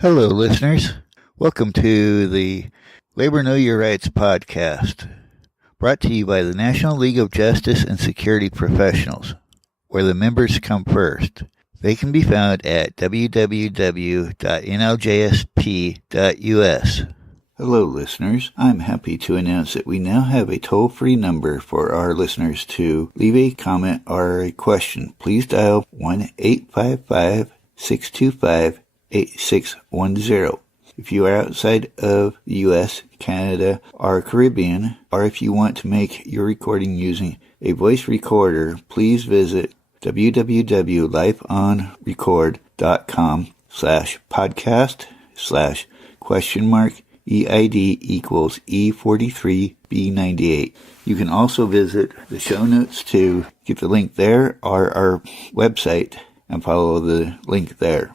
Hello, listeners. Welcome to the Labor Know Your Rights podcast, brought to you by the National League of Justice and Security Professionals, where the members come first. They can be found at www.nljsp.us. Hello, listeners. I'm happy to announce that we now have a toll-free number for our listeners to leave a comment or a question. Please dial 1-855-625-8610. If you are outside of the U.S., Canada, or Caribbean, or if you want to make your recording using a voice recorder, please visit www.lifeonrecord.com/podcast/?EID equals E43B98. You can also visit the show notes to get the link there or our website and follow the link there.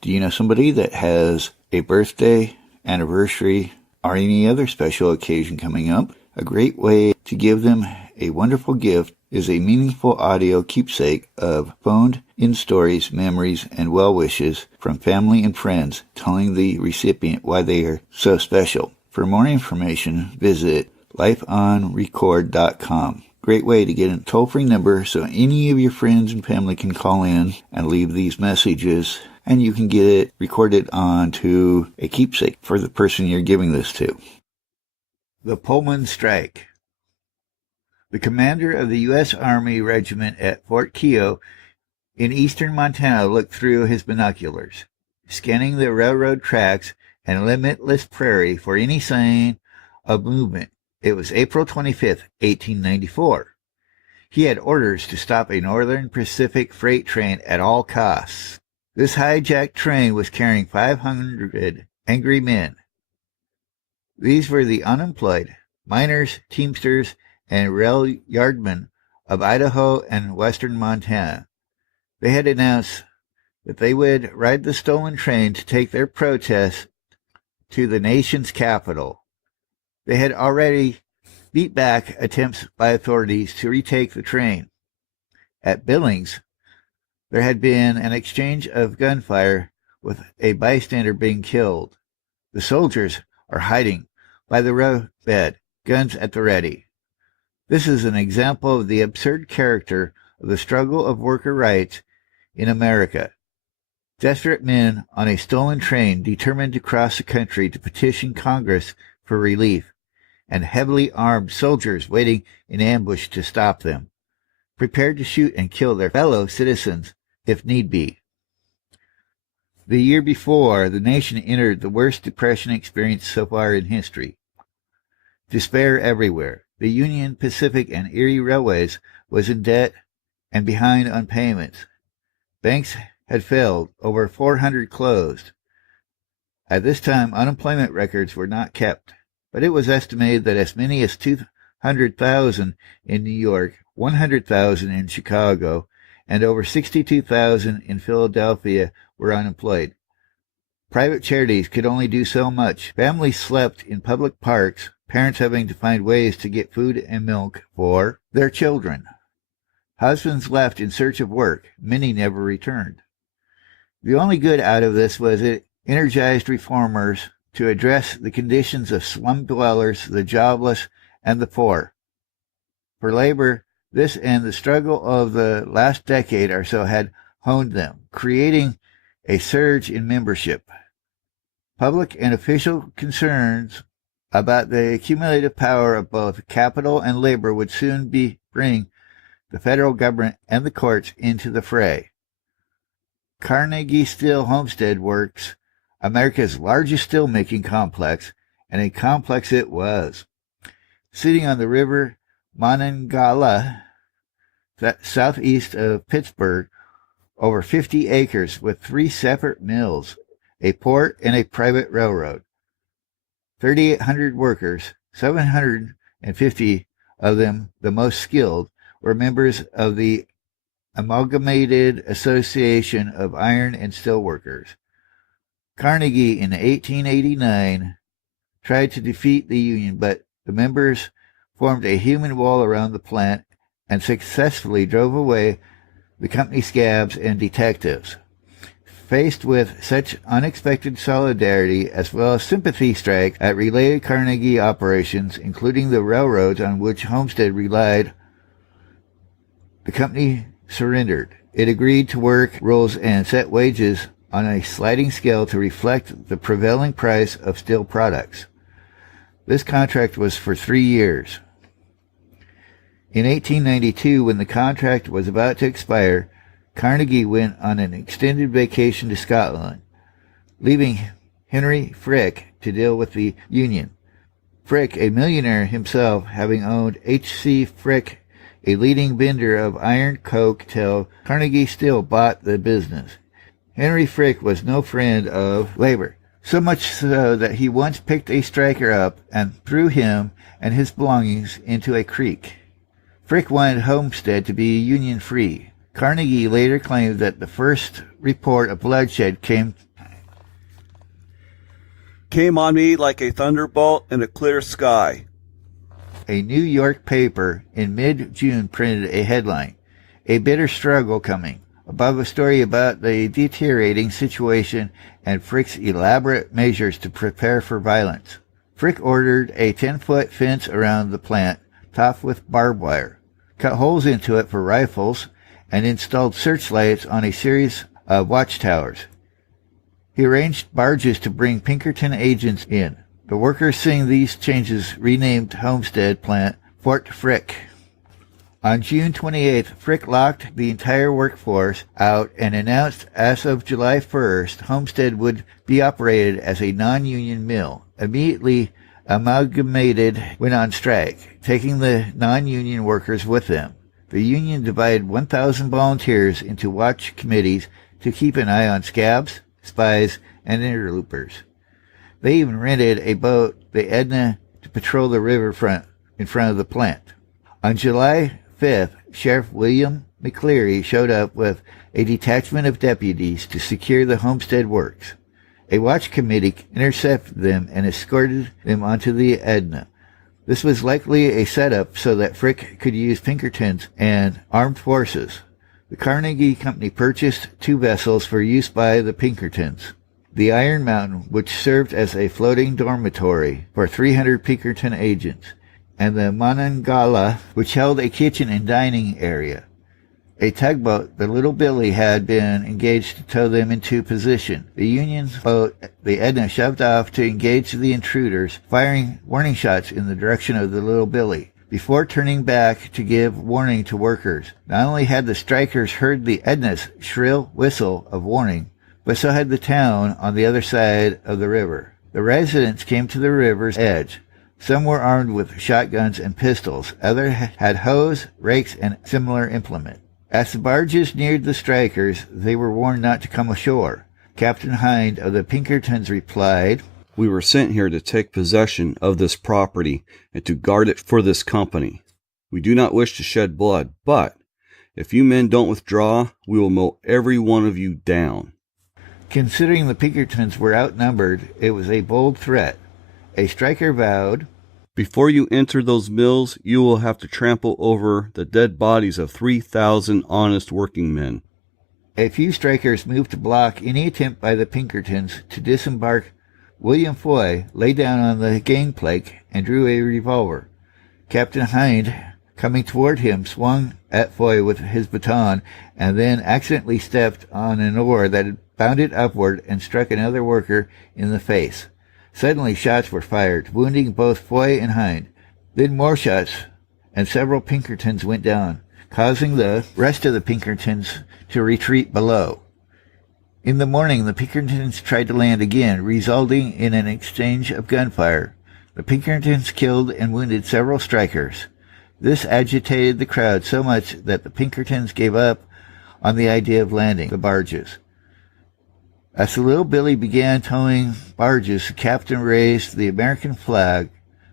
Do you know somebody that has a birthday, anniversary, or any other special occasion coming up? A great way to give them a wonderful gift is a meaningful audio keepsake of phoned-in stories, memories, and well wishes from family and friends telling the recipient why they are so special. For more information, visit lifeonrecord.com. Great way to get a toll-free number so any of your friends and family can call in and leave these messages, and you can get it recorded onto a keepsake for the person you're giving this to. The Pullman Strike. The commander of the U.S. Army Regiment at Fort Keogh in eastern Montana looked through his binoculars, scanning the railroad tracks and limitless prairie for any sign of movement. It was April 25th, 1894. He had orders to stop a Northern Pacific freight train at all costs. This hijacked train was carrying 500 angry men. These were the unemployed, miners, teamsters, and rail yardmen of Idaho and western Montana. They had announced that they would ride the stolen train to take their protests to the nation's capital. They had already beat back attempts by authorities to retake the train. At Billings, there had been an exchange of gunfire with a bystander being killed. The soldiers are hiding by the roadbed, guns at the ready. This is an example of the absurd character of the struggle of worker rights in America. Desperate men on a stolen train determined to cross the country to petition Congress for relief, and heavily armed soldiers waiting in ambush to stop them, prepared to shoot and kill their fellow citizens if need be. The year before, the nation entered the worst depression experienced so far in history. Despair everywhere. The Union Pacific and Erie Railways was in debt and behind on payments. Banks had failed, over 400 closed. At this time, unemployment records were not kept, but it was estimated that as many as 200,000 in New York, 100,000 in Chicago, and over 62,000 in Philadelphia were unemployed. Private charities could only do so much. Families slept in public parks, parents having to find ways to get food and milk for their children. Husbands left in search of work. Many never returned. The only good out of this was it energized reformers to address the conditions of slum dwellers, the jobless, and the poor. For labor, this and the struggle of the last decade or so had honed them, creating a surge in membership. Public and official concerns about the accumulative power of both capital and labor would soon bring the federal government and the courts into the fray. Carnegie Steel Homestead Works, America's largest steel-making complex, and a complex it was. Sitting on the river Monongahela, southeast of Pittsburgh, over 50 acres with 3 separate mills, a port, and a private railroad. 3,800 workers, 750 of them, the most skilled, were members of the Amalgamated Association of Iron and Steel Workers. Carnegie in 1889 tried to defeat the Union, but the members formed a human wall around the plant and successfully drove away the company scabs and detectives. Faced with such unexpected solidarity as well as sympathy strikes at related Carnegie operations, including the railroads on which Homestead relied, the company surrendered. It agreed to work rules and set wages on a sliding scale to reflect the prevailing price of steel products. This contract was for 3 years. In 1892, when the contract was about to expire, Carnegie went on an extended vacation to Scotland, leaving Henry Frick to deal with the union. Frick, a millionaire himself, having owned H.C. Frick, a leading vendor of iron coke, till Carnegie still bought the business. Henry Frick was no friend of labor, so much so that he once picked a striker up and threw him and his belongings into a creek. Frick wanted Homestead to be union-free. Carnegie later claimed that the first report of bloodshed came on me like a thunderbolt in a clear sky. A New York paper in mid-June printed a headline, "A bitter struggle coming," above a story about the deteriorating situation and Frick's elaborate measures to prepare for violence. Frick ordered a 10-foot fence around the plant, topped with barbed wire, cut holes into it for rifles, and installed searchlights on a series of watchtowers. He arranged barges to bring Pinkerton agents in. The workers, seeing these changes, renamed Homestead plant Fort Frick. On June 28th, Frick locked the entire workforce out and announced as of July 1st, Homestead would be operated as a non-union mill. Immediately, Amalgamated went on strike, taking the non-union workers with them. The union divided 1,000 volunteers into watch committees to keep an eye on scabs, spies, and interlopers. They even rented a boat, the Edna, to patrol the riverfront in front of the plant. On July 5th, Sheriff William McCleary showed up with a detachment of deputies to secure the Homestead works. A watch committee intercepted them and escorted them onto the Edna. This was likely a setup so that Frick could use Pinkertons and armed forces. The Carnegie Company purchased 2 vessels for use by the Pinkertons. The Iron Mountain, which served as a floating dormitory for 300 Pinkerton agents, and the Monongahela, which held a kitchen and dining area. A tugboat, the Little Billy, had been engaged to tow them into position. The Union's boat, the Edna, shoved off to engage the intruders, firing warning shots in the direction of the Little Billy, before turning back to give warning to workers. Not only had the strikers heard the Edna's shrill whistle of warning, but so had the town on the other side of the river. The residents came to the river's edge. Some were armed with shotguns and pistols. Others had hoes, rakes, and similar implements. As the barges neared the strikers, they were warned not to come ashore. Captain Hind of the Pinkertons replied, "We were sent here to take possession of this property and to guard it for this company. We do not wish to shed blood, but if you men don't withdraw, we will mow every one of you down." Considering the Pinkertons were outnumbered, it was a bold threat. A striker vowed, "Before you enter those mills, you will have to trample over the dead bodies of 3,000 honest working men." A few strikers moved to block any attempt by the Pinkertons to disembark. William Foy lay down on the gangplank and drew a revolver. Captain Hind, coming toward him, swung at Foy with his baton and then accidentally stepped on an oar that had bounded upward and struck another worker in the face. Suddenly shots were fired, wounding both Foy and Hind. Then more shots, and several Pinkertons went down, causing the rest of the Pinkertons to retreat below. In the morning, the Pinkertons tried to land again, resulting in an exchange of gunfire. The Pinkertons killed and wounded several strikers. This agitated the crowd so much that the Pinkertons gave up on the idea of landing the barges. As the Little Billy began towing barges, the captain raised the American flag.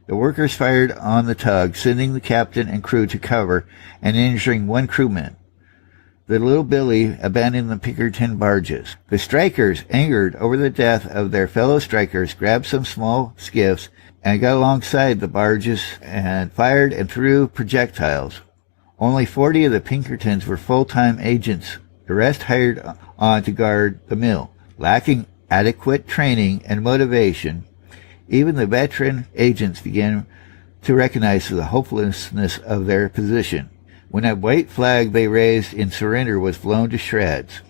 The workers fired on the tug, sending the captain and crew to cover and injuring 1 crewman. The Little Billy abandoned the Pinkerton barges. The strikers, angered over the death of their fellow strikers, grabbed some small skiffs and got alongside the barges and fired and threw projectiles. Only 40 of the Pinkertons were full-time agents the rest hired on to guard the mill. Lacking adequate training and motivation, even the veteran agents began to recognize the hopelessness of their position when a white flag they raised in surrender was blown to shreds.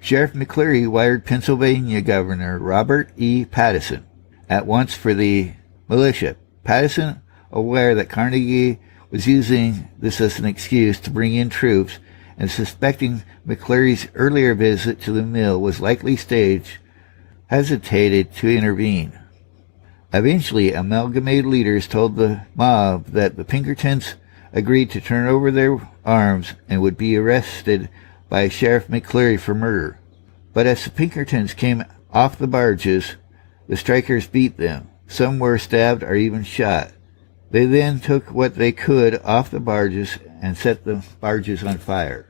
Sheriff McCleary wired Pennsylvania Governor Robert E. Pattison at once for the militia. Pattison, aware that Carnegie was using this as an excuse to bring in troops, and suspecting McCleary's earlier visit to the mill was likely staged, hesitated to intervene. Eventually, amalgamated leaders told the mob that the Pinkertons agreed to turn over their arms and would be arrested by Sheriff McCleary for murder. But as the Pinkertons came off the barges, the strikers beat them. Some were stabbed or even shot. They then took what they could off the barges and set the barges on fire.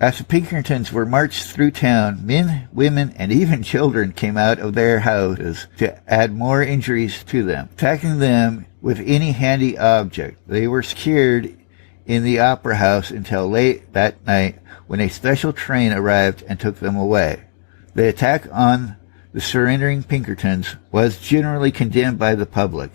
As the Pinkertons were marched through town, men, women, and even children came out of their houses to add more injuries to them, attacking them with any handy object. They were secured in the Opera House until late that night, when a special train arrived and took them away. The attack on the surrendering Pinkertons was generally condemned by the public.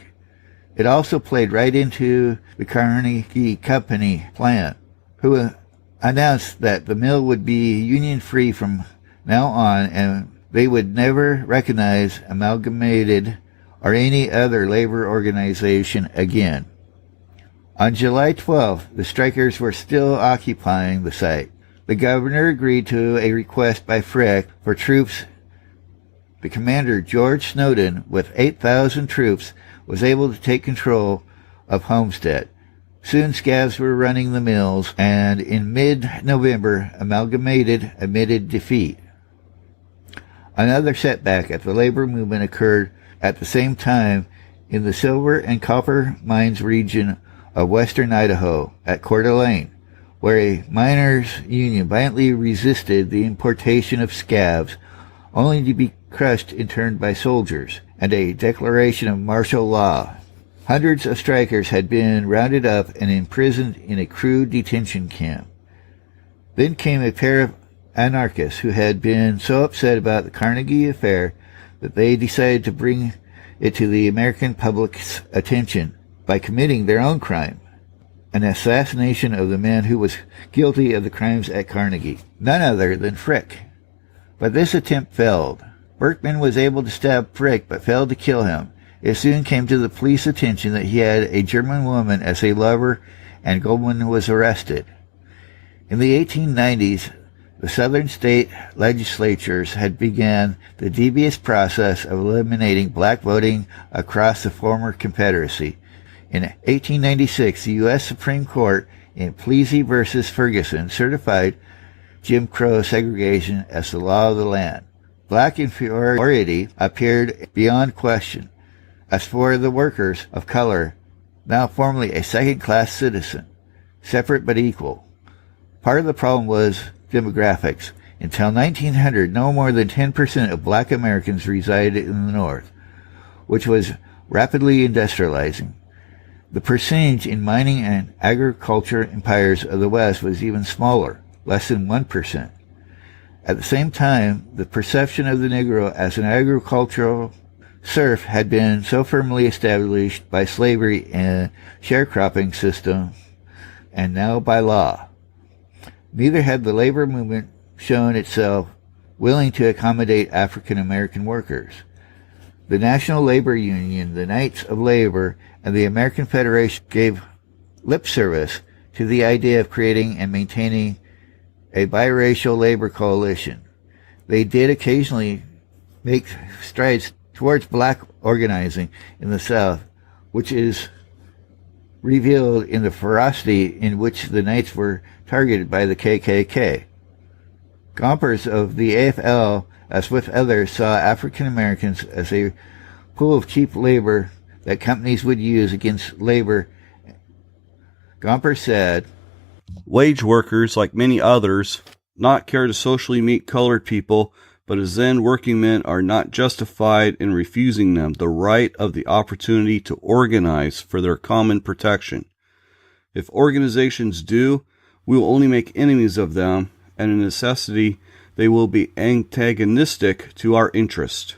It also played right into the Carnegie Company plan, who announced that the mill would be union-free from now on, and they would never recognize Amalgamated or any other labor organization again. On July 12th, the strikers were still occupying the site. The governor agreed to a request by Frick for troops. The commander, George Snowden, with 8,000 troops, was able to take control of Homestead. Soon scabs were running the mills, and in mid-November, Amalgamated admitted defeat. Another setback at the labor movement occurred at the same time in the silver and copper mines region of western Idaho at Coeur d'Alene, where a miners' union violently resisted the importation of scabs, only to be crushed in turn by soldiers and a declaration of martial law. Hundreds of strikers had been rounded up and imprisoned in a crude detention camp. Then came a pair of anarchists who had been so upset about the Carnegie affair that they decided to bring it to the American public's attention by committing their own crime, an assassination of the man who was guilty of the crimes at Carnegie, none other than Frick. But this attempt failed. Berkman was able to stab Frick but failed to kill him. It soon came to the police attention that he had a German woman as a lover, and Goldman was arrested. In the 1890s, the southern state legislatures had begun the devious process of eliminating black voting across the former Confederacy. In 1896, the U.S. Supreme Court in Plessy v. Ferguson certified Jim Crow segregation as the law of the land. Black inferiority appeared beyond question. As for the workers of color, now formerly a second-class citizen, separate but equal. Part of the problem was demographics. Until 1900, no more than 10% of black Americans resided in the North, which was rapidly industrializing. The percentage in mining and agriculture empires of the West was even smaller, less than 1%. At the same time, the perception of the Negro as an agricultural serf had been so firmly established by slavery and sharecropping system, and now by law. Neither had the labor movement shown itself willing to accommodate African American workers. The National Labor Union, the Knights of Labor, and the American Federation gave lip service to the idea of creating and maintaining a biracial labor coalition. They did occasionally make strides towards black organizing in the South, which is revealed in the ferocity in which the Knights were targeted by the KKK. Gompers of the AFL, as with others, saw African Americans as a pool of cheap labor that companies would use against labor. Gomper said, "Wage workers, like many others, not care to socially meet colored people, but as then working men are not justified in refusing them the right of the opportunity to organize for their common protection. If organizations do, we will only make enemies of them, and a necessity, they will be antagonistic to our interest.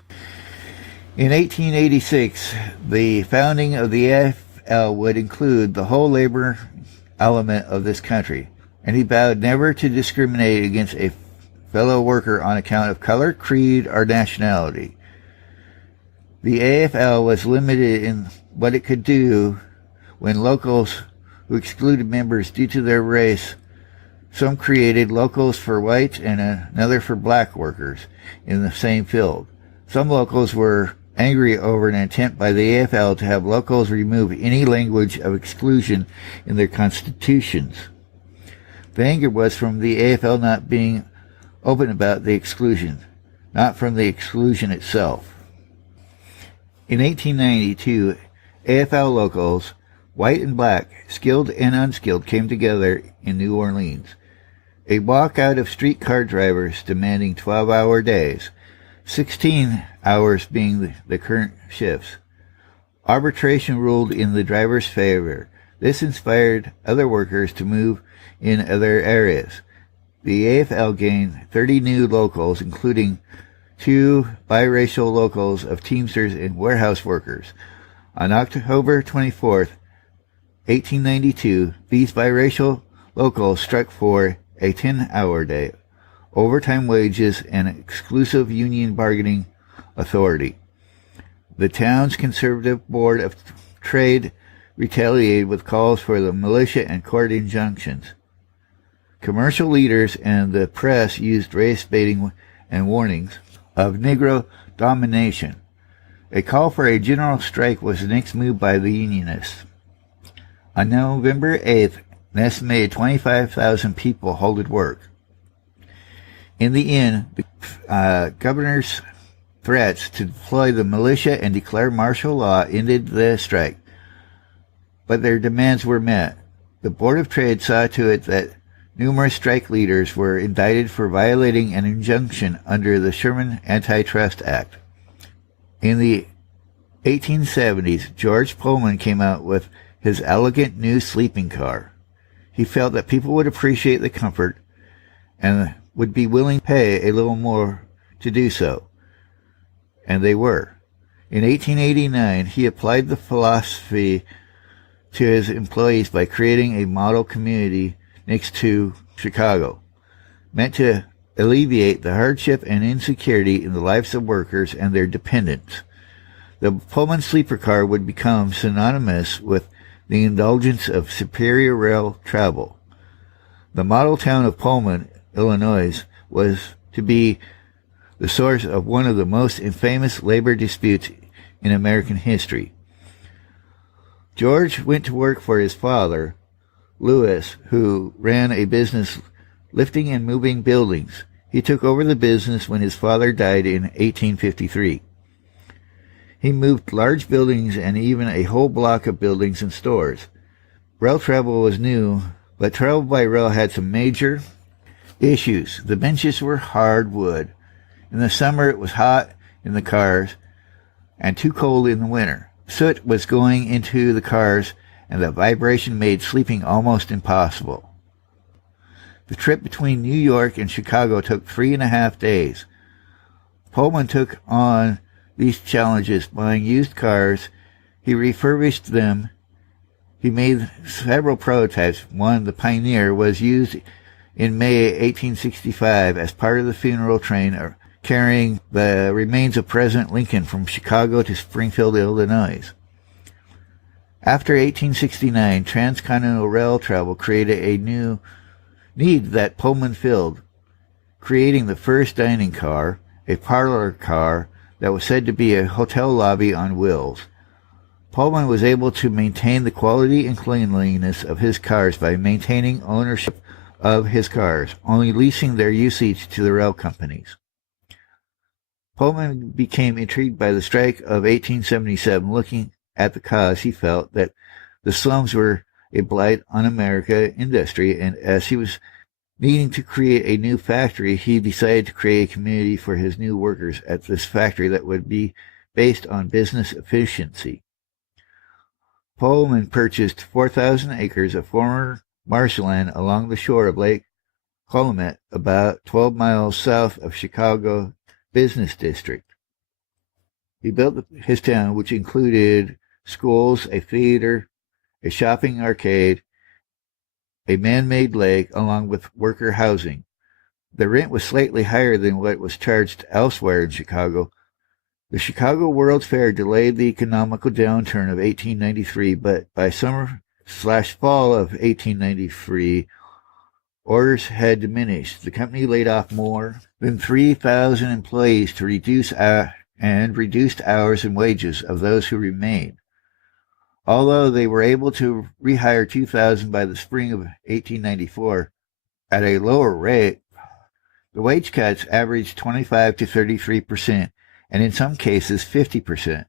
In 1886, the founding of the AFL would include the whole labor element of this country, and he vowed never to discriminate against a fellow worker on account of color, creed, or nationality. The AFL was limited in what it could do when locals who excluded members due to their race. Some created locals for whites and another for black workers in the same field. Some locals were angry over an attempt by the AFL to have locals remove any language of exclusion in their constitutions. The anger was from the AFL not being open about the exclusion, not from the exclusion itself. In 1892, AFL locals, white and black, skilled and unskilled, came together in New Orleans. A walkout of streetcar drivers demanding 12-hour days, 16 hours being the current shifts. Arbitration ruled in the drivers' favor. This inspired other workers to move in other areas. The AFL gained 30 new locals, including 2 biracial locals of Teamsters and warehouse workers. On October 24th, 1892, these biracial locals struck for a 10-hour day, overtime wages, and exclusive union bargaining authority. The town's conservative board of trade retaliated with calls for the militia and court injunctions. Commercial leaders and the press used race baiting and warnings of Negro domination. A call for a general strike was the next move by the Unionists. On November 8th, an estimated 25,000 people halted work. In the end, the governor's threats to deploy the militia and declare martial law ended the strike, but their demands were met. The Board of Trade saw to it that numerous strike leaders were indicted for violating an injunction under the Sherman Antitrust Act. In the 1870s, George Pullman came out with his elegant new sleeping car. He felt that people would appreciate the comfort and would be willing to pay a little more to do so. And they were. In 1889, he applied the philosophy to his employees by creating a model community next to Chicago, meant to alleviate the hardship and insecurity in the lives of workers and their dependents. The Pullman sleeper car would become synonymous with the indulgence of superior rail travel. The model town of Pullman, Illinois, was to be the source of one of the most infamous labor disputes in American history. George went to work for his father, Lewis, who ran a business lifting and moving buildings. He took over the business when his father died in 1853. He moved large buildings and even a whole block of buildings and stores. Rail travel was new, but travel by rail had some major issues. The benches were hard wood. In the summer it was hot in the cars and too cold in the winter. Soot was going into the cars and the vibration made sleeping almost impossible. The trip between New York and Chicago took 3.5 days. Pullman took on these challenges buying used cars. He refurbished them. He made several prototypes. One, the Pioneer, was used in May 1865 as part of the funeral train carrying the remains of President Lincoln from Chicago to Springfield, Illinois. After 1869, transcontinental rail travel created a new need that Pullman filled, creating the first dining car, a parlor car that was said to be a hotel lobby on wheels. Pullman was able to maintain the quality and cleanliness of his cars by maintaining ownership of his cars, only leasing their usage to the rail companies. Pullman became intrigued by the strike of 1877. Looking at the cause, he felt that the slums were a blight on American industry, and as he was needing to create a new factory, he decided to create a community for his new workers at this factory that would be based on business efficiency. Pullman purchased 4,000 acres of former marshland along the shore of Lake Pullman, about 12 miles south of Chicago Business District. He built his town, which included schools, a theater, a shopping arcade, a man-made lake, along with worker housing. The rent was slightly higher than what was charged elsewhere in Chicago. The Chicago World's Fair delayed the economical downturn of 1893, but by summer/fall of 1893, orders had diminished. The company laid off more than 3,000 employees to reduced hours and wages of those who remained. Although they were able to rehire 2,000 by the spring of 1894 at a lower rate, the wage cuts averaged 25 to 33%, and in some cases 50%.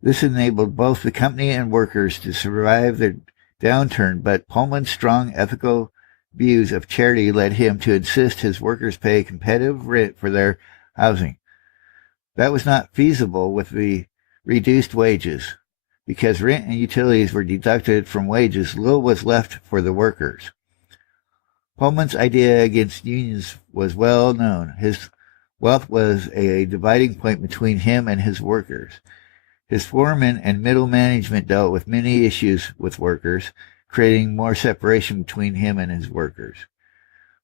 This enabled both the company and workers to survive the downturn, but Pullman's strong ethical views of charity led him to insist his workers pay competitive rent for their housing. That was not feasible with the reduced wages. Because rent and utilities were deducted from wages, little was left for the workers. Pullman's idea against unions was well known. His wealth was a dividing point between him and his workers. His foremen and middle management dealt with many issues with workers, creating more separation between him and his workers.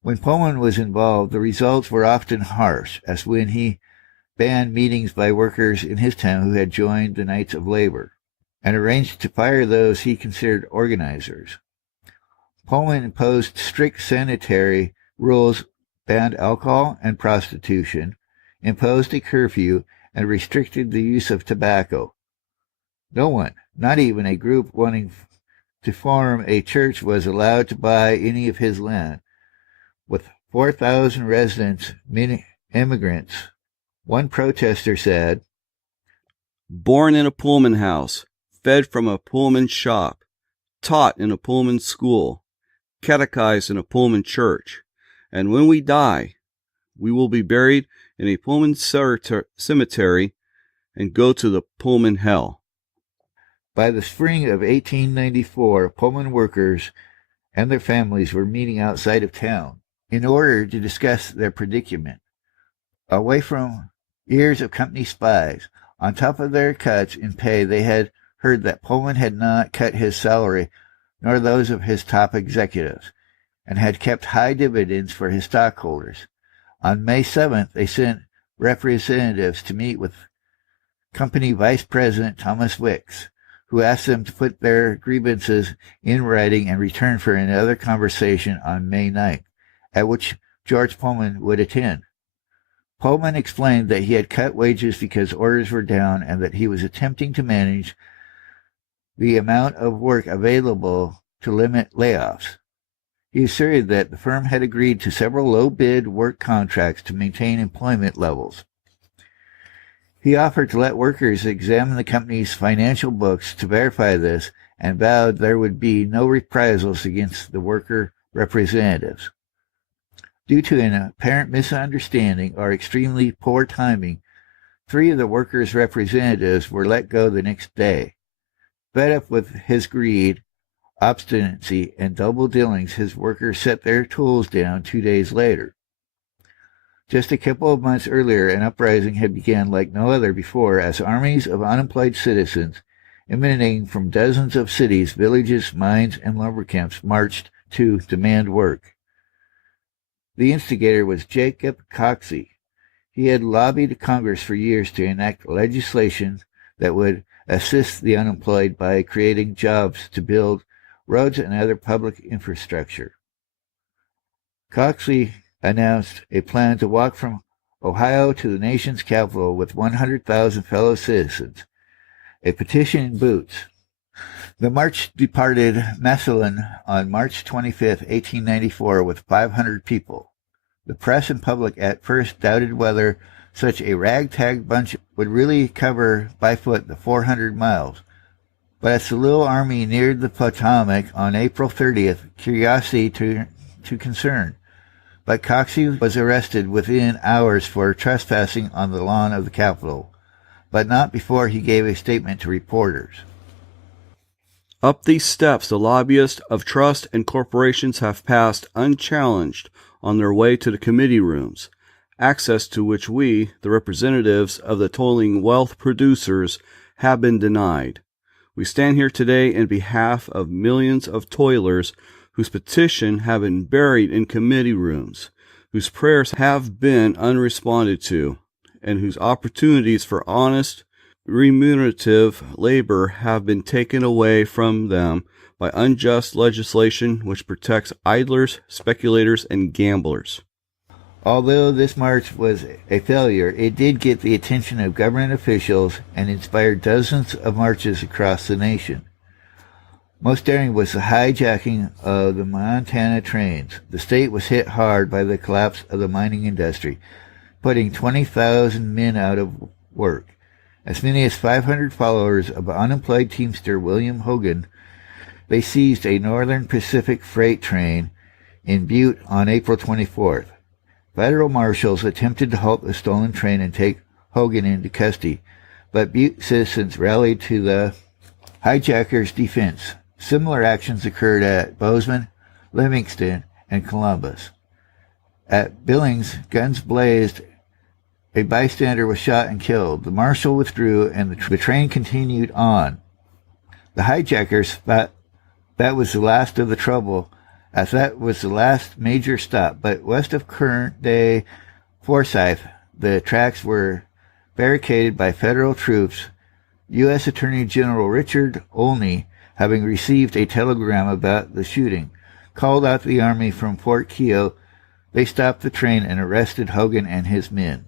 When Pullman was involved, the results were often harsh, as when he banned meetings by workers in his town who had joined the Knights of Labor, and arranged to fire those he considered organizers. Pullman imposed strict sanitary rules, banned alcohol and prostitution, imposed a curfew, and restricted the use of tobacco. No one, not even a group wanting to form a church, was allowed to buy any of his land. With 4,000 residents, many immigrants, one protester said, "Born in a Pullman house, fed from a Pullman shop, taught in a Pullman school, catechized in a Pullman church, and when we die, we will be buried in a Pullman cemetery and go to the Pullman hell." By the spring of 1894, Pullman workers and their families were meeting outside of town in order to discuss their predicament. Away from ears of company spies, on top of their cuts in pay, they had heard that Pullman had not cut his salary nor those of his top executives, and had kept high dividends for his stockholders. On May 7th, they sent representatives to meet with company Vice President Thomas Wicks, who asked them to put their grievances in writing and return for another conversation on May 9th, at which George Pullman would attend. Pullman explained that he had cut wages because orders were down and that he was attempting to manage the amount of work available to limit layoffs. He asserted that the firm had agreed to several low-bid work contracts to maintain employment levels. He offered to let workers examine the company's financial books to verify this, and vowed there would be no reprisals against the worker representatives. Due to an apparent misunderstanding or extremely poor timing, 3 of the workers' representatives were let go the next day. Fed up with his greed, obstinacy, and double dealings, his workers set their tools down 2 days later. Just a couple of months earlier, an uprising had begun like no other before, as armies of unemployed citizens, emanating from dozens of cities, villages, mines, and lumber camps, marched to demand work. The instigator was Jacob Coxey. He had lobbied Congress for years to enact legislation that would assist the unemployed by creating jobs to build roads and other public infrastructure. Coxey announced a plan to walk from Ohio to the nation's capital with 100,000 fellow citizens, a petition in boots. The march departed Massillon on March 25, 1894, with 500 people. The press and public at first doubted whether such a ragtag bunch would really cover by foot the 400 miles. But as the little army neared the Potomac on April 30th, curiosity turned to concern. But Coxey was arrested within hours for trespassing on the lawn of the Capitol, but not before he gave a statement to reporters. Up these steps, the lobbyists of trusts and corporations have passed unchallenged on their way to the committee rooms, access to which we, the representatives of the toiling wealth producers, have been denied. We stand here today in behalf of millions of toilers whose petitions have been buried in committee rooms, whose prayers have been unresponded to, and whose opportunities for honest, remunerative labor have been taken away from them by unjust legislation which protects idlers, speculators, and gamblers. Although this march was a failure, it did get the attention of government officials and inspired dozens of marches across the nation. Most daring was the hijacking of the Montana trains. The state was hit hard by the collapse of the mining industry, putting 20,000 men out of work. As many as 500 followers of unemployed teamster William Hogan, they seized a Northern Pacific freight train in Butte on April 24th. Federal marshals attempted to halt the stolen train and take Hogan into custody, but Butte citizens rallied to the hijackers' defense. Similar actions occurred at Bozeman, Livingston, and Columbus. At Billings, guns blazed. A bystander was shot and killed. The marshal withdrew, and the train continued on. The hijackers thought that was the last of the trouble, as that was the last major stop. But west of current-day Forsyth, the tracks were barricaded by federal troops. U.S. Attorney General Richard Olney, having received a telegram about the shooting, called out the army from Fort Keogh. They stopped the train and arrested Hogan and his men.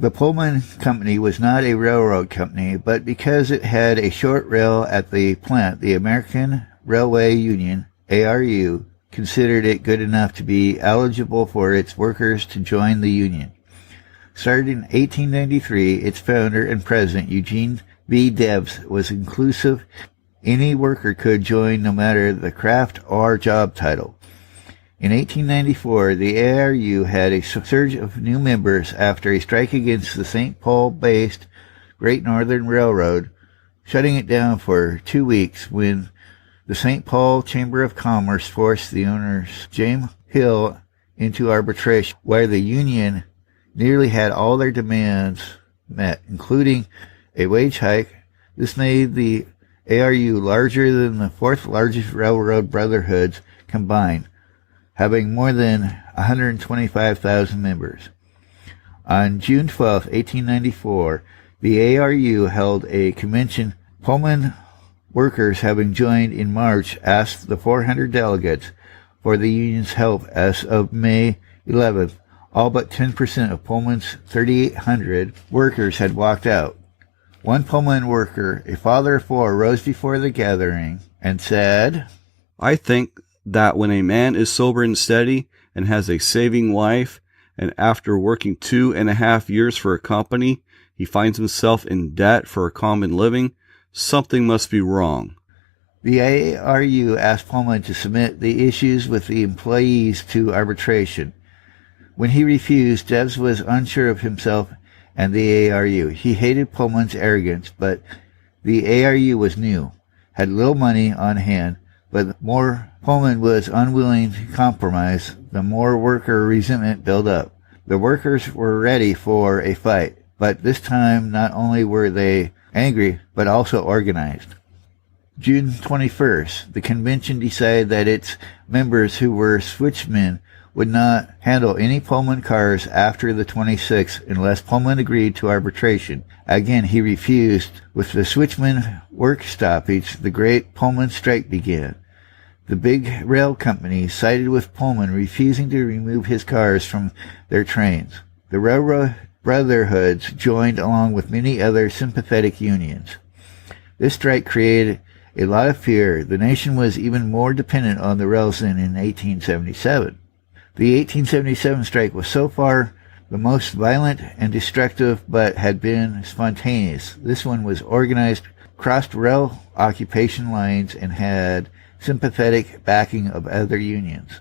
The Pullman Company was not a railroad company, but because it had a short rail at the plant, the American Railway Union, ARU, considered it good enough to be eligible for its workers to join the union. Started in 1893, its founder and president, Eugene B. Debs, was inclusive. Any worker could join no matter the craft or job title. In 1894, the ARU had a surge of new members after a strike against the St. Paul-based Great Northern Railroad, shutting it down for 2 weeks when the St. Paul Chamber of Commerce forced the owners, James Hill, into arbitration, where the union nearly had all their demands met, including a wage hike. This made the ARU larger than the fourth largest railroad brotherhoods combined, having more than 125,000 members. On June 12, 1894, the ARU held a convention. Pullman workers, having joined in March, asked the 400 delegates for the union's help. As of May 11th, all but 10% of Pullman's 3,800 workers had walked out. One Pullman worker, a father of four, rose before the gathering and said, "I think that when a man is sober and steady and has a saving wife, and after working 2.5 years for a company, he finds himself in debt for a common living, something must be wrong." The ARU asked Pullman to submit the issues with the employees to arbitration. When he refused, Debs was unsure of himself and the ARU. He hated Pullman's arrogance, but the ARU was new, had little money on hand, but the more Pullman was unwilling to compromise, the more worker resentment built up. The workers were ready for a fight, but this time not only were they angry, but also organized. June 21st, the convention decided that its members who were switchmen would not handle any Pullman cars after the 26th unless Pullman agreed to arbitration. Again, he refused. With the switchman work stoppage, the great Pullman strike began. The big rail companies sided with Pullman, refusing to remove his cars from their trains. The railroad brotherhoods joined along with many other sympathetic unions. This strike created a lot of fear. The nation was even more dependent on the rails than in 1877. The 1877 strike was so far the most violent and destructive, but had been spontaneous. This one was organized, crossed rail occupation lines, and had sympathetic backing of other unions.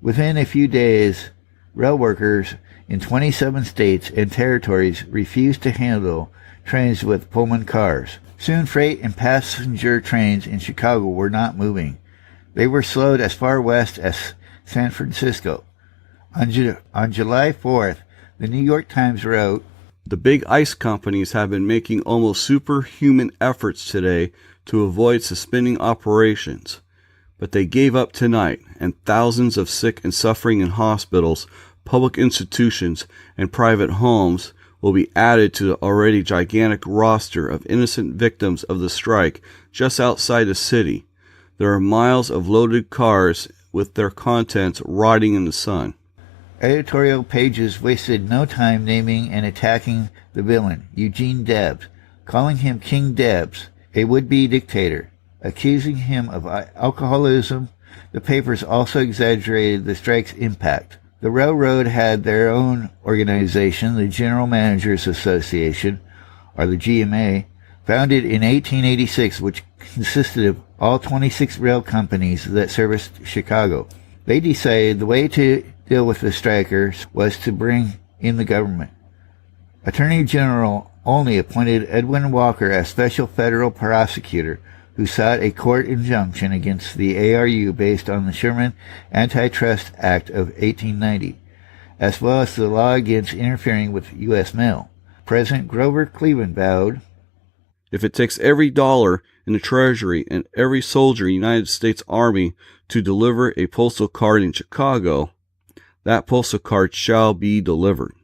Within a few days, rail workers in 27 states and territories refused to handle trains with Pullman cars. Soon freight and passenger trains in Chicago were not moving. They were slowed as far west as San Francisco. On July 4th, the New York Times wrote, "The big ice companies have been making almost superhuman efforts today to avoid suspending operations, but they gave up tonight, and thousands of sick and suffering in hospitals, public institutions, and private homes will be added to the already gigantic roster of innocent victims of the strike just outside the city. There are miles of loaded cars with their contents rotting in the sun." Editorial pages wasted no time naming and attacking the villain, Eugene Debs, calling him King Debs, a would-be dictator, accusing him of alcoholism. The papers also exaggerated the strike's impact. The railroad had their own organization, the General Managers Association, or the GMA, founded in 1886, which consisted of all 26 rail companies that serviced Chicago. They decided the way to deal with the strikers was to bring in the government. Attorney General Olney appointed Edwin Walker as special federal prosecutor, who sought a court injunction against the ARU based on the Sherman Antitrust Act of 1890, as well as the law against interfering with U.S. mail. President Grover Cleveland vowed, "If it takes every dollar in the Treasury and every soldier in the United States Army to deliver a postal card in Chicago, that postal card shall be delivered."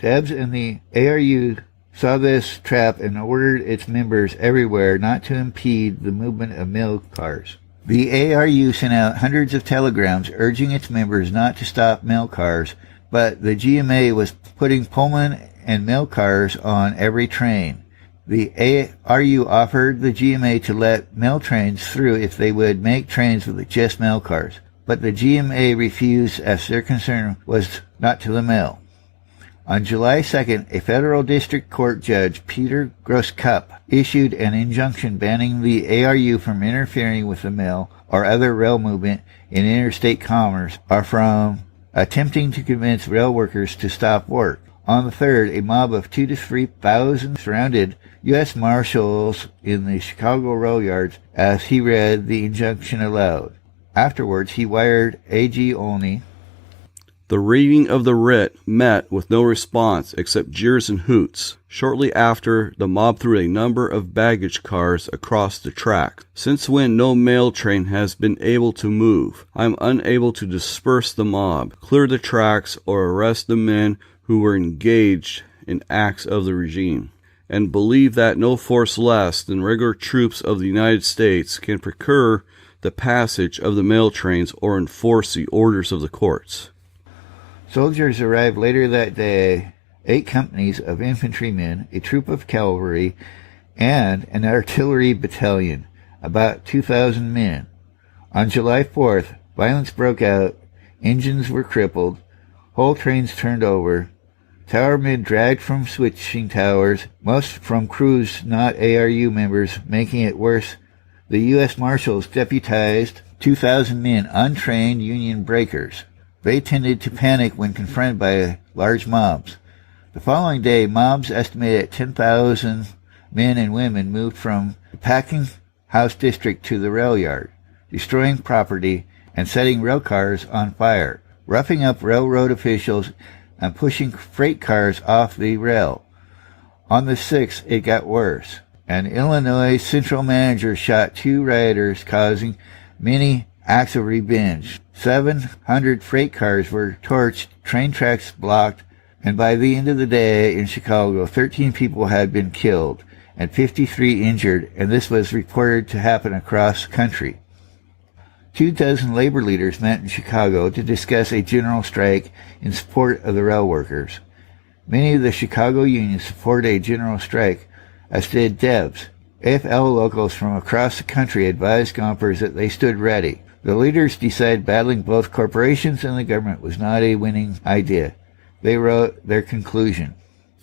Debs and the ARU saw this trap and ordered its members everywhere not to impede the movement of mail cars. The ARU sent out hundreds of telegrams urging its members not to stop mail cars, but the GMA was putting Pullman and mail cars on every train. The ARU offered the GMA to let mail trains through if they would make trains with just mail cars, but the GMA refused as their concern was not to the mail. On July 2nd, a federal district court judge, Peter Grosscup, issued an injunction banning the ARU from interfering with the mail or other rail movement in interstate commerce or from attempting to convince rail workers to stop work. On the 3rd, a mob of 2,000 to 3,000 surrounded U.S. Marshals in the Chicago rail yards as he read the injunction aloud. Afterwards, he wired A.G. Olney. The reading of the writ met with no response except jeers and hoots. Shortly after, the mob threw a number of baggage cars across the track. "Since when no mail train has been able to move, I am unable to disperse the mob, clear the tracks, or arrest the men who were engaged in acts of the regime, and believe that no force less than regular troops of the United States can procure the passage of the mail trains or enforce the orders of the courts." Soldiers arrived later that day, 8 companies of infantrymen, a troop of cavalry, and an artillery battalion, about 2,000 men. On July 4th, violence broke out, engines were crippled, whole trains turned over, towermen dragged from switching towers, most from crews not ARU members, making it worse. The U.S. Marshals deputized 2,000 men, untrained Union breakers. They tended to panic when confronted by large mobs. The following day, mobs estimated at 10,000 men and women moved from the packing house district to the rail yard, destroying property and setting rail cars on fire, roughing up railroad officials and pushing freight cars off the rail. On the 6th, it got worse. An Illinois central manager shot 2 rioters, causing many acts of revenge. 700 freight cars were torched, train tracks blocked, and by the end of the day in Chicago, 13 people had been killed and 53 injured, and this was reported to happen across the country. 24 labor leaders met in Chicago to discuss a general strike in support of the rail workers. Many of the Chicago unions supported a general strike, as did Debs. AFL locals from across the country advised Gompers that they stood ready. The leaders decided battling both corporations and the government was not a winning idea. They wrote their conclusion.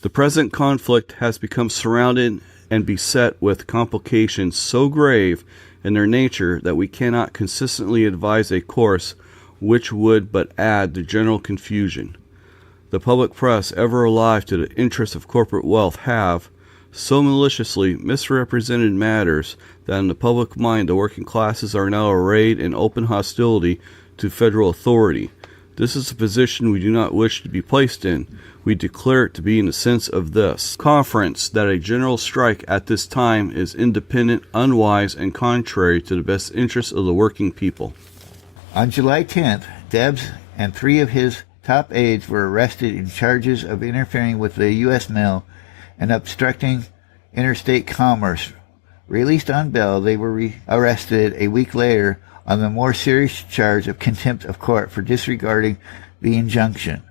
"The present conflict has become surrounded and beset with complications so grave in their nature that we cannot consistently advise a course which would but add to general confusion. The public press, ever alive to the interests of corporate wealth, have, so maliciously misrepresented matters that in the public mind the working classes are now arrayed in open hostility to federal authority. This is a position we do not wish to be placed in. We declare it to be in the sense of this conference that a general strike at this time is independent, unwise, and contrary to the best interests of the working people. On July 10th, Debs and 3 of his top aides were arrested in charges of interfering with the U.S. mail and obstructing interstate commerce. Released on bail, they were arrested a week later on the more serious charge of contempt of court for disregarding the injunction.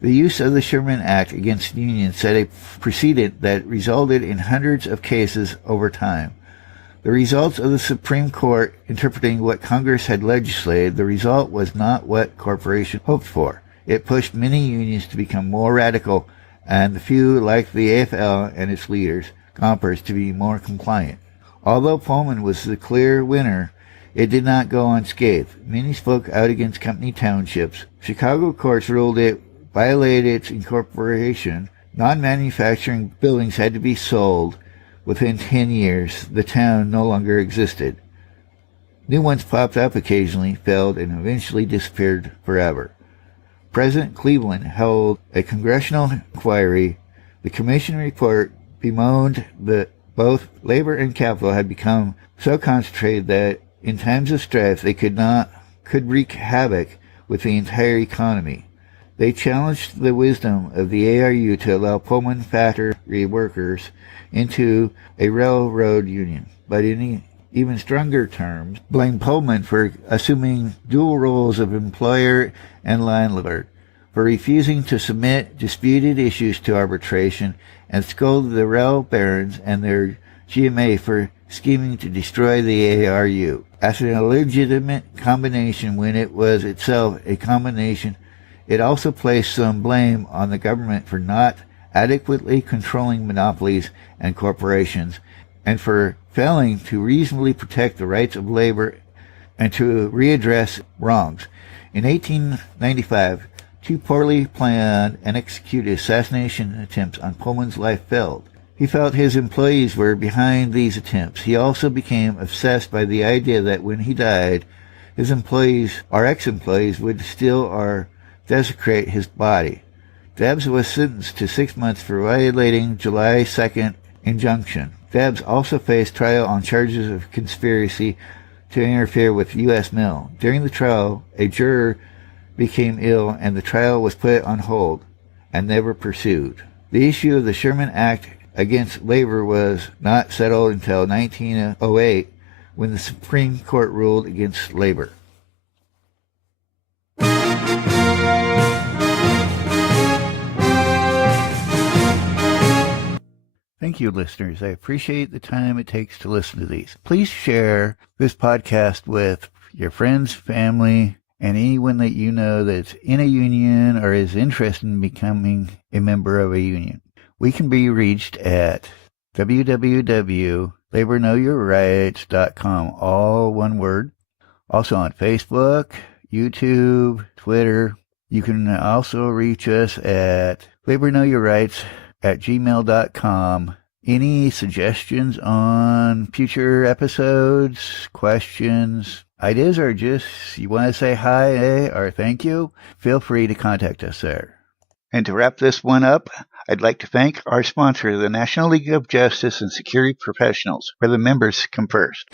The use of the Sherman Act against unions set a precedent that resulted in hundreds of cases over time. The results of the Supreme Court interpreting what Congress had legislated, the result was not what corporations hoped for. It pushed many unions to become more radical, and the few, like the AFL and its leaders, Gompers, to be more compliant. Although Pullman was the clear winner, it did not go unscathed. Many spoke out against company townships. Chicago courts ruled it violated its incorporation. Non-manufacturing buildings had to be sold. Within 10 years, the town no longer existed. New ones popped up occasionally, failed, and eventually disappeared forever. President Cleveland held a congressional inquiry. The commission report bemoaned that both labor and capital had become so concentrated that in times of strife they could wreak havoc with the entire economy. They challenged the wisdom of the ARU to allow Pullman factory workers into a railroad union, but in even stronger terms, blamed Pullman for assuming dual roles of employer and landlord, for refusing to submit disputed issues to arbitration, and scolded the rail barons and their GMA for scheming to destroy the ARU. As an illegitimate combination when it was itself a combination, it also placed some blame on the government for not adequately controlling monopolies and corporations, and for failing to reasonably protect the rights of labor and to readdress wrongs. In 1895, 2 poorly planned and executed assassination attempts on Pullman's life failed. He felt his employees were behind these attempts. He also became obsessed by the idea that when he died, his employees, or ex-employees, would steal or desecrate his body. Debs was sentenced to 6 months for violating July 2nd injunction. Debs also faced trial on charges of conspiracy to interfere with U.S. mail. During the trial, a juror became ill and the trial was put on hold and never pursued. The issue of the Sherman Act against labor was not settled until 1908 when the Supreme Court ruled against labor. Thank you, listeners. I appreciate the time it takes to listen to these. Please share this podcast with your friends, family, and anyone that you know that's in a union or is interested in becoming a member of a union. We can be reached at www.laborknowyourrights.com, all one word. Also on Facebook, YouTube, Twitter. You can also reach us at laborknowyourrights@gmail.com. Any suggestions on future episodes, questions, ideas, or just you want to say hi or thank you, feel free to contact us there. And to wrap this one up, I'd like to thank our sponsor, the National League of Justice and Security Professionals, where the members come first.